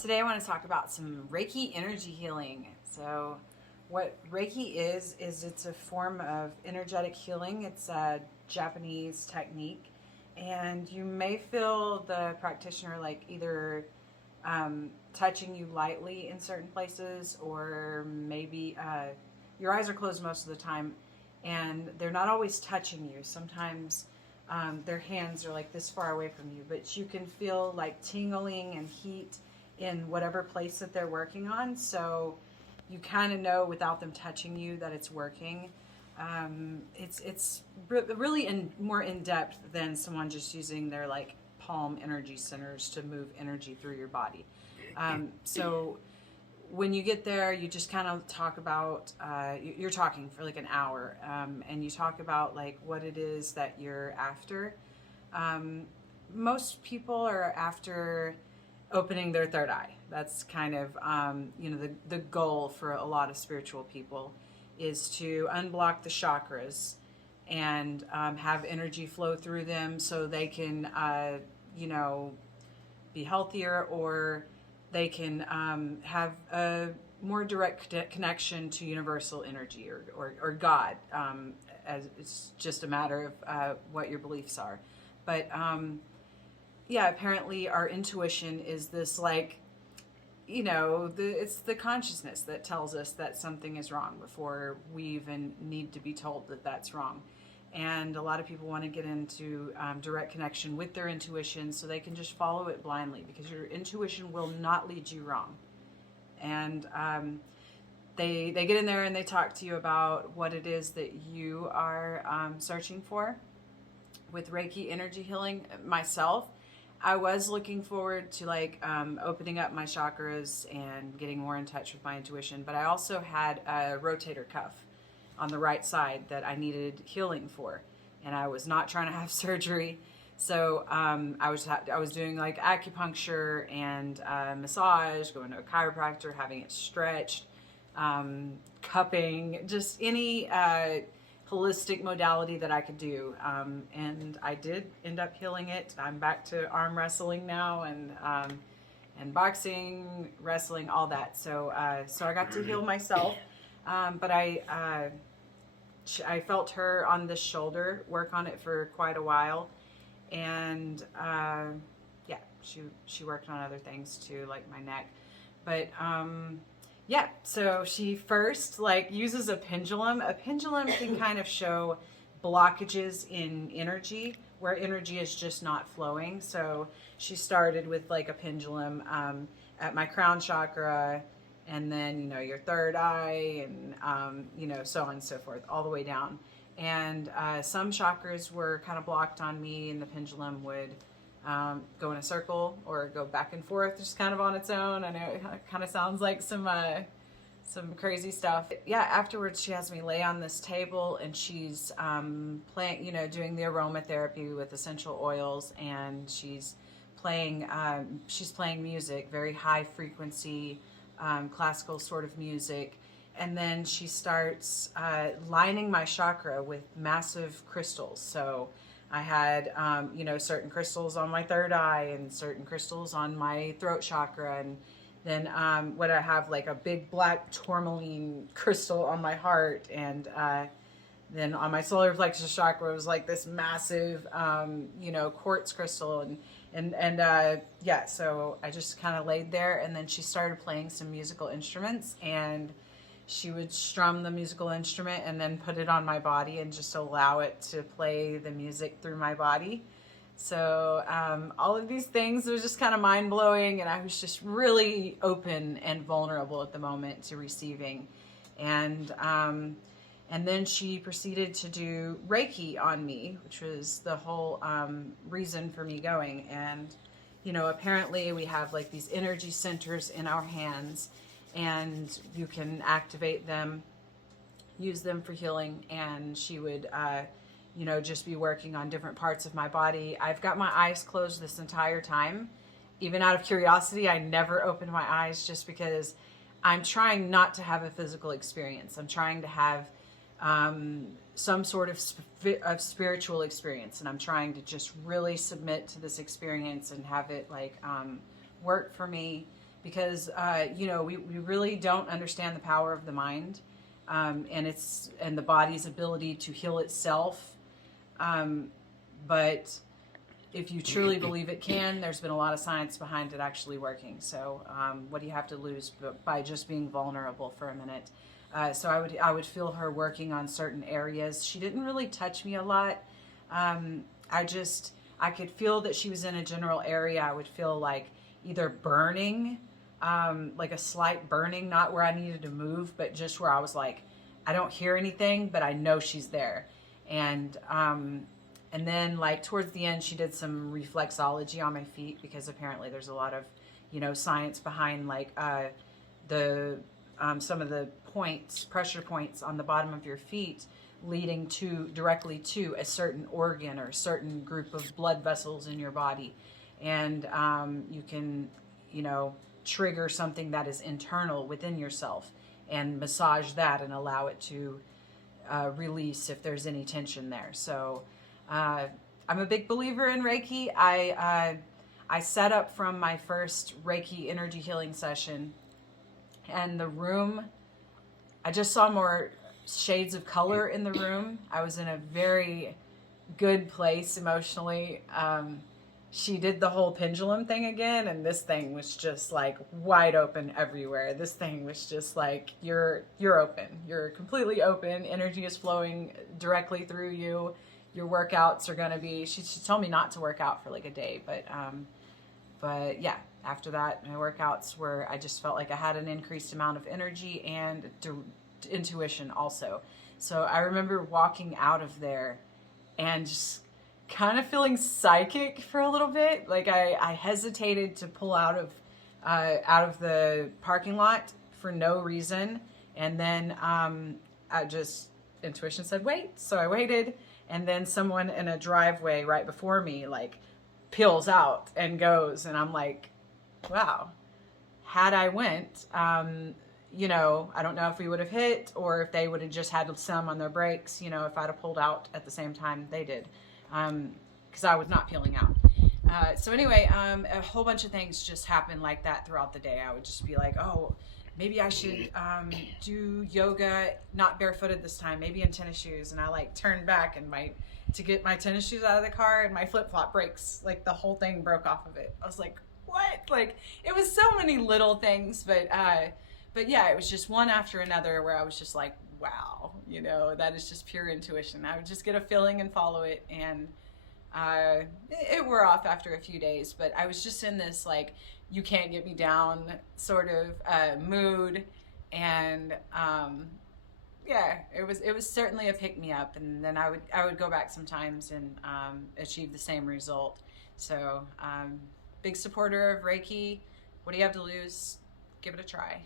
Today I want to talk about some Reiki energy healing. So, what Reiki is it's a form of energetic healing. It's a Japanese technique, and you may feel the practitioner like either touching you lightly in certain places, or maybe your eyes are closed most of the time, and they're not always touching you. Sometimes their hands are like this far away from you, but you can feel like tingling and heat in whatever place that they're working on. So you kind of know without them touching you that it's working. It's really more in depth than someone just using their like palm energy centers to move energy through your body. So when you get there, you just kind of talk about, you're talking for like an hour, and you talk about like what it is that you're after. Most people are after opening their third eye. That's kind of, the goal for a lot of spiritual people is to unblock the chakras and have energy flow through them so they can, be healthier, or they can have a more direct connection to universal energy or God, as it's just a matter of what your beliefs are. But yeah, apparently our intuition is this like, it's the consciousness that tells us that something is wrong before we even need to be told that that's wrong. And a lot of people want to get into direct connection with their intuition so they can just follow it blindly, because your intuition will not lead you wrong. And they get in there and they talk to you about what it is that you are searching for. With Reiki energy healing, myself, I was looking forward to like opening up my chakras and getting more in touch with my intuition, but I also had a rotator cuff on the right side that I needed healing for, and I was not trying to have surgery. So I was doing like acupuncture and massage, going to a chiropractor, having it stretched, cupping, just any holistic modality that I could do, and I did end up healing it. I'm back to arm wrestling now, and boxing, wrestling, all that. So I got to heal myself, but I felt her on the shoulder work on it for quite a while, and yeah, she worked on other things too, like my neck, but yeah, so she first like uses a pendulum. A pendulum can kind of show blockages in energy where energy is just not flowing. So she started with like a pendulum at my crown chakra, and then your third eye, and so on and so forth, all the way down. And some chakras were kind of blocked on me, and the pendulum would go in a circle or go back and forth just kind of on its own. I know it kind of sounds like some crazy stuff. Yeah, afterwards she has me lay on this table, and she's playing, doing the aromatherapy with essential oils, and she's playing music, very high frequency, classical sort of music. And then she starts lining my chakra with massive crystals. So I had, certain crystals on my third eye and certain crystals on my throat chakra. And then what I have, like a big black tourmaline crystal on my heart. And then on my solar plexus chakra was like this massive, quartz crystal. And yeah, so I just kind of laid there. And then she started playing some musical instruments, and she would strum the musical instrument and then put it on my body and just allow it to play the music through my body. So all of these things was just kind of mind-blowing, and I was just really open and vulnerable at the moment to receiving. And then she proceeded to do Reiki on me, which was the whole reason for me going. And apparently we have like these energy centers in our hands, and you can activate them, use them for healing. And she would, just be working on different parts of my body. I've got my eyes closed this entire time. Even out of curiosity, I never opened my eyes, just because I'm trying not to have a physical experience. I'm trying to have some sort of spiritual experience, and I'm trying to just really submit to this experience and have it like work for me. because you know, we really don't understand the power of the mind, and the body's ability to heal itself. But if you truly believe it can, there's been a lot of science behind it actually working. So what do you have to lose by just being vulnerable for a minute? So I would feel her working on certain areas. She didn't really touch me a lot. I could feel that she was in a general area. I would feel like either burning, like a slight burning, not where I needed to move, but just where I was like, I don't hear anything, but I know she's there. And then like towards the end, she did some reflexology on my feet, because apparently there's a lot of, you know, science behind like some of the points, pressure points on the bottom of your feet leading directly to a certain organ or a certain group of blood vessels in your body. And you can, you know, trigger something that is internal within yourself and massage that and allow it to release if there's any tension there. So I'm a big believer in Reiki. I set up from my first Reiki energy healing session, and the room, I just saw more shades of color in the room. I was in a very good place emotionally. She did the whole pendulum thing again, and this thing was just like wide open everywhere. This thing was just like, you're open. You're completely open. Energy is flowing directly through you. Your workouts are gonna be, she told me not to work out for like a day, but yeah, after that, my workouts were, I just felt like I had an increased amount of energy and intuition also. So I remember walking out of there and just kind of feeling psychic for a little bit. Like I hesitated to pull out of the parking lot for no reason. And then intuition said, wait. So I waited, and then someone in a driveway right before me, like, peels out and goes. And I'm like, wow, had I went, you know, I don't know if we would have hit or if they would have just had some on their brakes, you know, if I'd have pulled out at the same time they did, because I was not peeling out. So anyway, a whole bunch of things just happened like that throughout the day. I would just be like, oh, maybe I should do yoga, not barefooted this time, maybe in tennis shoes. And I like turned back and to get my tennis shoes out of the car, and my flip-flop breaks, like the whole thing broke off of it. I was like, what? Like, it was so many little things, but yeah, it was just one after another where I was just like, wow, you know, that is just pure intuition. I would just get a feeling and follow it, and it wore off after a few days, but I was just in this like, you can't get me down sort of mood, and yeah, it was certainly a pick me up, and then I would go back sometimes and achieve the same result. So big supporter of Reiki. What do you have to lose? Give it a try.